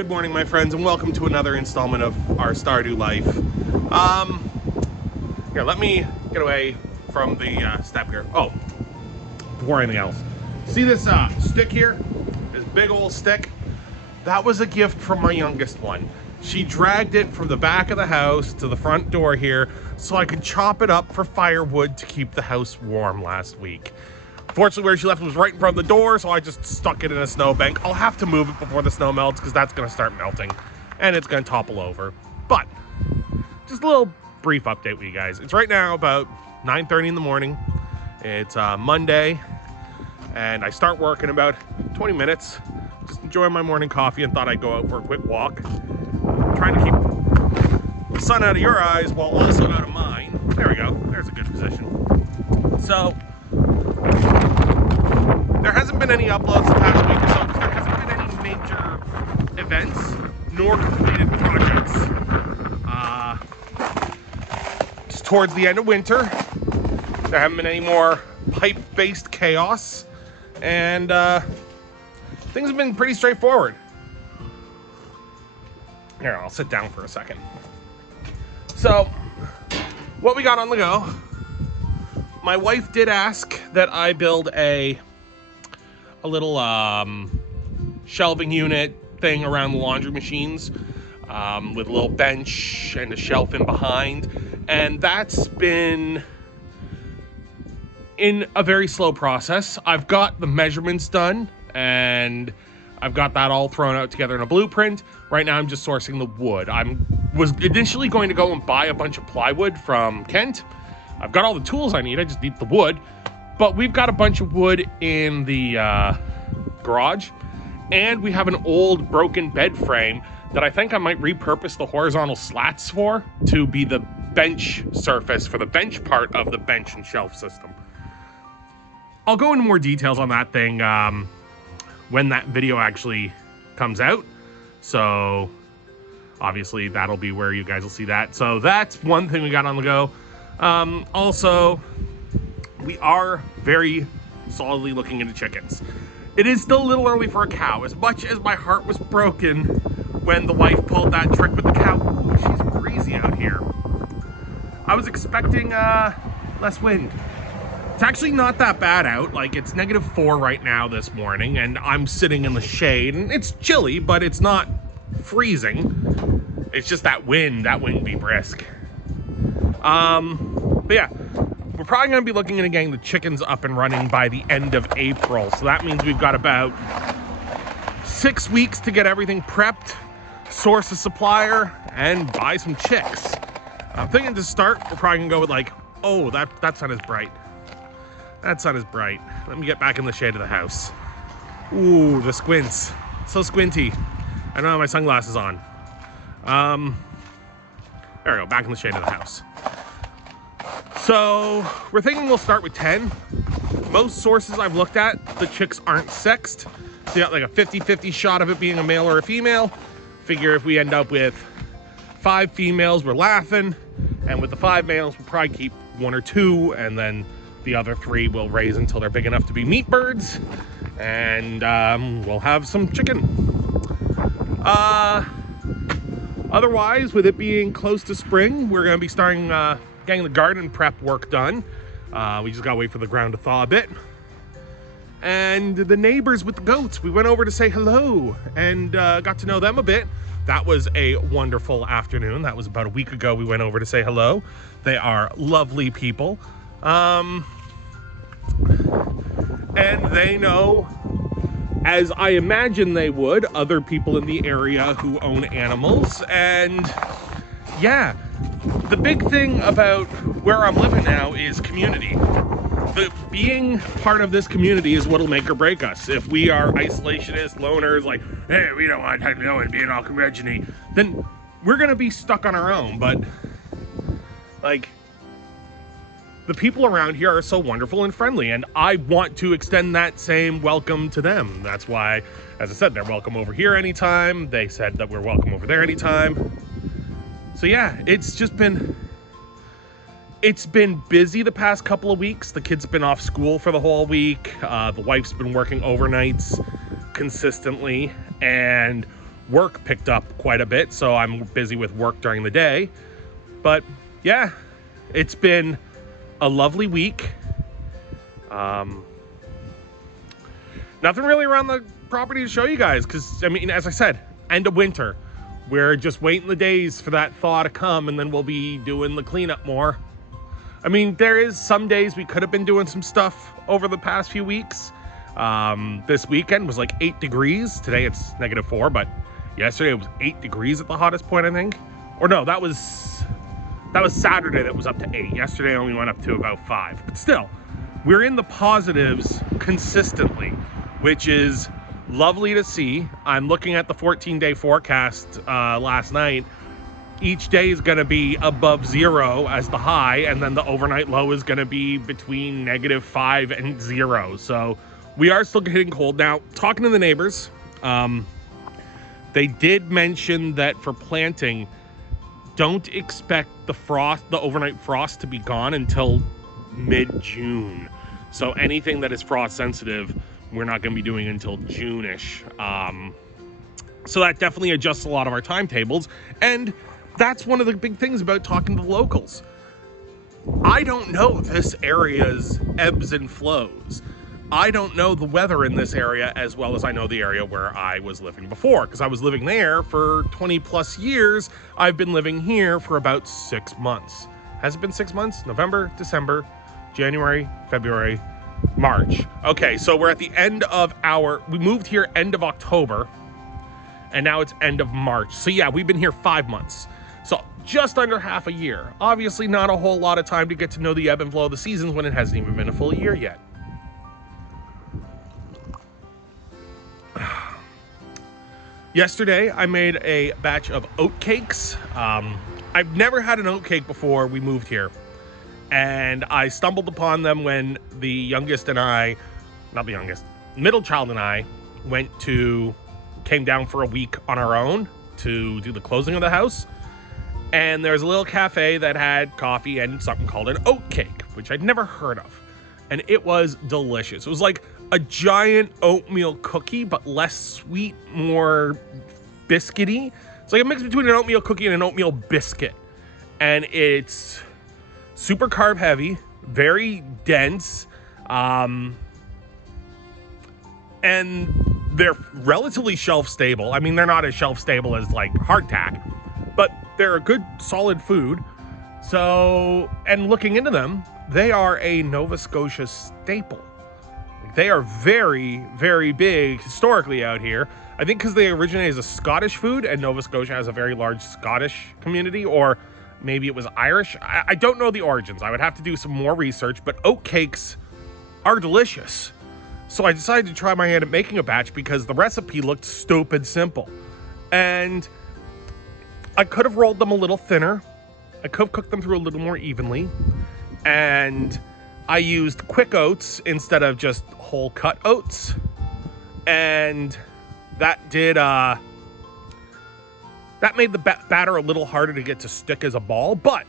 Good morning, my friends, and welcome to another installment of our Stardew life. Here, let me get away from the step here. Oh, before anything else, see this stick here? This big old stick? That was a gift from my youngest one. She dragged it from the back of the house to the front door here so I could chop it up for firewood to keep the house warm last week. Fortunately, where she left was right in front of the door, so I just stuck it in a snowbank. I'll have to move it before the snow melts because that's going to start melting and it's going to topple over. But just a little brief update with you guys. It's right now about 9:30 in the morning. It's Monday, and I start work in about 20 minutes. Just enjoying my morning coffee and thought I'd go out for a quick walk. Trying to keep the sun out of your eyes while also out of mine. There we go. There's a good position. So there hasn't been any uploads the past week or so because there hasn't been any major events nor completed projects. Just towards the end of winter, there haven't been any more pipe-based chaos, and things have been pretty straightforward. Here, I'll sit down for a second. So, what we got on the go, my wife did ask that I build a little shelving unit thing around the laundry machines with a little bench and a shelf in behind, and that's been in a very slow process. I've got the measurements done and I've got that all thrown out together in a blueprint. Right now I'm just sourcing the wood. Was initially going to go and buy a bunch of plywood from Kent. I've got all the tools I need, I just need the wood. But we've got a bunch of wood in the garage, and we have an old broken bed frame that I think I might repurpose the horizontal slats for to be the bench surface for the bench part of the bench and shelf system. I'll go into more details on that thing when that video actually comes out. So obviously that'll be where you guys will see that. So that's one thing we got on the go. Also, we are very solidly looking into chickens. It is still a little early for a cow. As much as my heart was broken when the wife pulled that trick with the cow. Ooh, she's breezy out here. I was expecting less wind. It's actually not that bad out. Like, it's -4 right now this morning, and I'm sitting in the shade, and it's chilly, but it's not freezing. It's just that wind be brisk. But yeah, we're probably going to be looking into getting the chickens up and running by the end of April. So that means we've got about 6 weeks to get everything prepped, source a supplier, and buy some chicks. I'm thinking to start, we're probably going to go with like, oh, that sun is bright. That sun is bright. Let me get back in the shade of the house. Ooh, the squints. So squinty. I don't have my sunglasses on. There we go, back in the shade of the house. So we're thinking we'll start with 10. Most sources I've looked at, the chicks aren't sexed. So you got like a 50-50 shot of it being a male or a female. Figure if we end up with 5 females, we're laughing. And with the 5 males, we'll probably keep 1 or 2, and then the other 3 will raise until they're big enough to be meat birds. And we'll have some chicken. Otherwise, with it being close to spring, we're going to be starting getting the garden prep work done. We just gotta wait for the ground to thaw a bit. And the neighbors with the goats, we went over to say hello and got to know them a bit. That was a wonderful afternoon. That was about a week ago we went over to say hello. They are lovely people. And they know, as I imagine they would, other people in the area who own animals. And yeah, the big thing about where I'm living now is community. Being part of this community is what'll make or break us. If we are isolationists, loners, like, hey, we don't want to know and being all curmudgeon-y, then we're gonna be stuck on our own. But like, the people around here are so wonderful and friendly, and I want to extend that same welcome to them. That's why, as I said, they're welcome over here anytime. They said that we're welcome over there anytime. So yeah, it's been busy the past couple of weeks. The kids have been off school for the whole week. The wife's been working overnights consistently, and work picked up quite a bit, so I'm busy with work during the day. But yeah, it's been a lovely week. Nothing really around the property to show you guys because, I mean, as I said, end of winter. We're just waiting the days for that thaw to come, and then we'll be doing the cleanup more. I mean, there is some days we could have been doing some stuff over the past few weeks. This weekend was like 8 degrees. Today it's -4, but yesterday it was 8 degrees at the hottest point, I think. Or no, that was Saturday that was up to 8. Yesterday only went up to about 5. But still, we're in the positives consistently, which is lovely to see. I'm looking at the 14-day forecast last night. Each day is going to be above 0 as the high, and then the overnight low is going to be between -5 and 0. So we are still getting cold. Now, talking to the neighbors, they did mention that for planting, don't expect the overnight frost to be gone until mid-June. So anything that is frost sensitive, we're not going to be doing until June-ish. So that definitely adjusts a lot of our timetables. And that's one of the big things about talking to the locals. I don't know this area's ebbs and flows. I don't know the weather in this area as well as I know the area where I was living before, because I was living there for 20 plus years. I've been living here for about 6 months. Has it been 6 months? November, December, January, February, March. Okay, so we're at the end of we moved here end of October, and now it's end of March. So yeah, we've been here 5 months. So just under half a year. Obviously not a whole lot of time to get to know the ebb and flow of the seasons when it hasn't even been a full year yet. Yesterday, I made a batch of oat cakes. I've never had an oat cake before we moved here. And I stumbled upon them when the youngest and I, not the youngest, middle child and I came down for a week on our own to do the closing of the house. And there's a little cafe that had coffee and something called an oat cake, which I'd never heard of. And it was delicious. It was like a giant oatmeal cookie, but less sweet, more biscuity. It's like a mix between an oatmeal cookie and an oatmeal biscuit. And it's super carb heavy, very dense, and they're relatively shelf stable. I mean, they're not as shelf stable as like hardtack, but they're a good solid food. So, and looking into them, they are a Nova Scotia staple. They are very, very big historically out here. I think because they originate as a Scottish food, and Nova Scotia has a very large Scottish community, or maybe it was Irish. I don't know the origins. I would have to do some more research, but oat cakes are delicious. So I decided to try my hand at making a batch because the recipe looked stupid simple. And I could have rolled them a little thinner. I could have cooked them through a little more evenly. And I used quick oats instead of just whole cut oats. And that made the batter a little harder to get to stick as a ball, but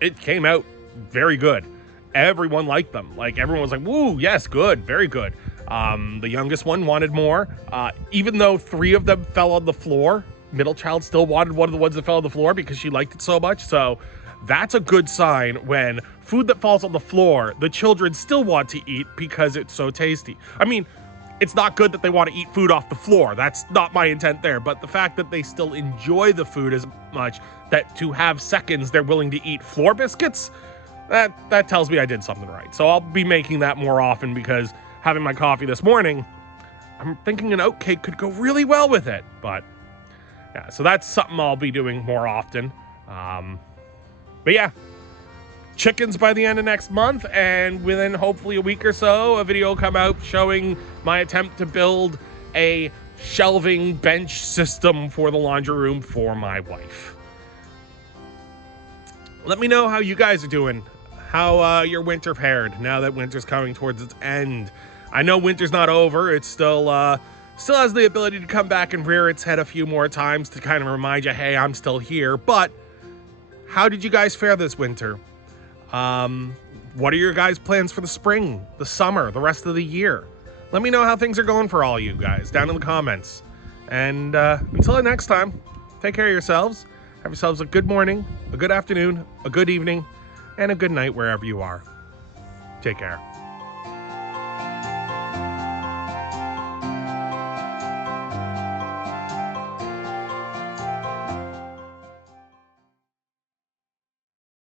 it came out very good. Everyone liked them. Like, everyone was like, woo, yes, good, very good. The youngest one wanted more. Even though 3 of them fell on the floor, middle child still wanted one of the ones that fell on the floor because she liked it so much. So that's a good sign when food that falls on the floor, the children still want to eat because it's so tasty. I mean, it's not good that they want to eat food off the floor. That's not my intent there. But the fact that they still enjoy the food as much that to have seconds they're willing to eat floor biscuits, that tells me I did something right. So I'll be making that more often because having my coffee this morning, I'm thinking an oat cake could go really well with it. But yeah, so that's something I'll be doing more often. But yeah, chickens by the end of next month, and within hopefully a week or so, a video will come out showing my attempt to build a shelving bench system for the laundry room for my wife. Let me know how you guys are doing, how your winter fared now that winter's coming towards its end. I know winter's not over. It's still has the ability to come back and rear its head a few more times to kind of remind you, hey, I'm still here. But how did you guys fare this winter? What are your guys' plans for the spring, the summer, the rest of the year? Let me know how things are going for all you guys down in the comments. And until next time, take care of yourselves. Have yourselves a good morning, a good afternoon, a good evening, and a good night wherever you are. Take care.